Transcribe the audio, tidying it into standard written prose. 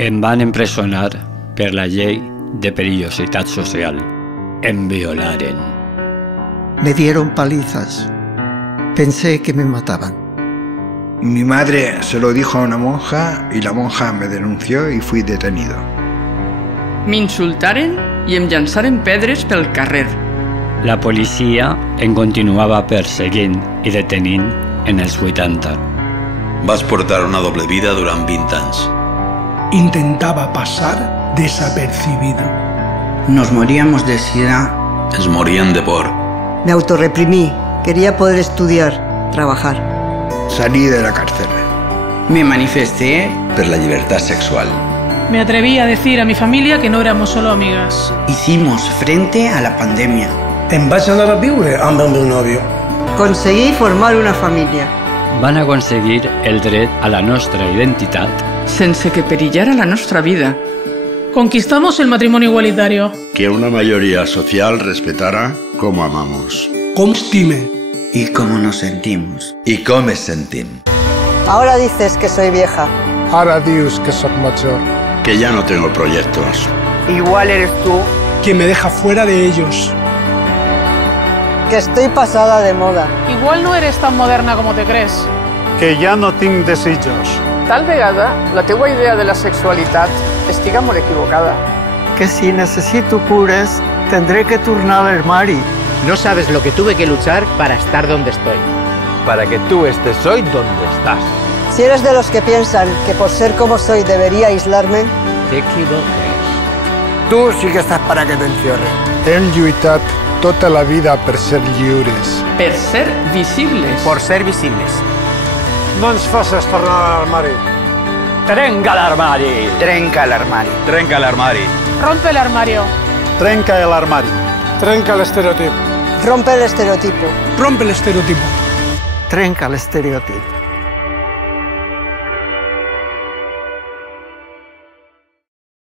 Em van empresonar per la llei de perillositat social. Em violaren. Me dieron palizas. Pensé que me mataban. Mi madre se lo dijo a una monja y la monja me denunció y fui detenido. M'insultaren i em llançaren pedres pel carrer. La policia em continuava perseguint i detenint en els 80. Vas portar una doble vida durant 20 anys. Intentaba pasar desapercibido. Nos moríamos de sida. Es morían de por. Me autorreprimí. Quería poder estudiar, trabajar. Salí de la cárcel. Me manifesté Per la llibertat sexual. Me atreví a decir a mi familia que no éramos solo amigas. Hicimos frente a la pandemia. Em vaig anar a viure amb el meu nòvio. Conseguí formar una familia. Van aconseguir el dret a la nostra identitat sense que perillara la nostra vida. Conquistamos el matrimonio igualitario. Que una mayoría social respetara cómo amamos. Com estime. Y cómo nos sentimos. I com es sentim? Ahora dices que soy vieja. Ara dius que soc major. Que ya no tengo proyectos. Igual eres tú. Que me deja fuera de ellos. Que estoy pasada de moda. Igual no eres tan moderna como te crees. Que ja no tinc desitjos. Tal vegada la teua idea de la sexualitat estiga molt equivocada. Que si necesito cures, tendré que tornar al armario. No sabes lo que tuve que luchar para estar donde estoy. Para que tú estés hoy donde estás. Si eres de los que piensan que por ser como soy debería aislarme, Te equivoques. Tú sí que estás para que te encierren. Hem lluitat tota la vida per ser lliures. Per ser visibles. Por ser visibles. No ens faces tornar a l'armari. Trenca l'armari. Trenca el armario. Trenca l'armari. Rompe el armario. Trenca l'armari. Trenca l'estereotip. rompe el estereotipo. Rompe el estereotipo. Trenca el estereotipo.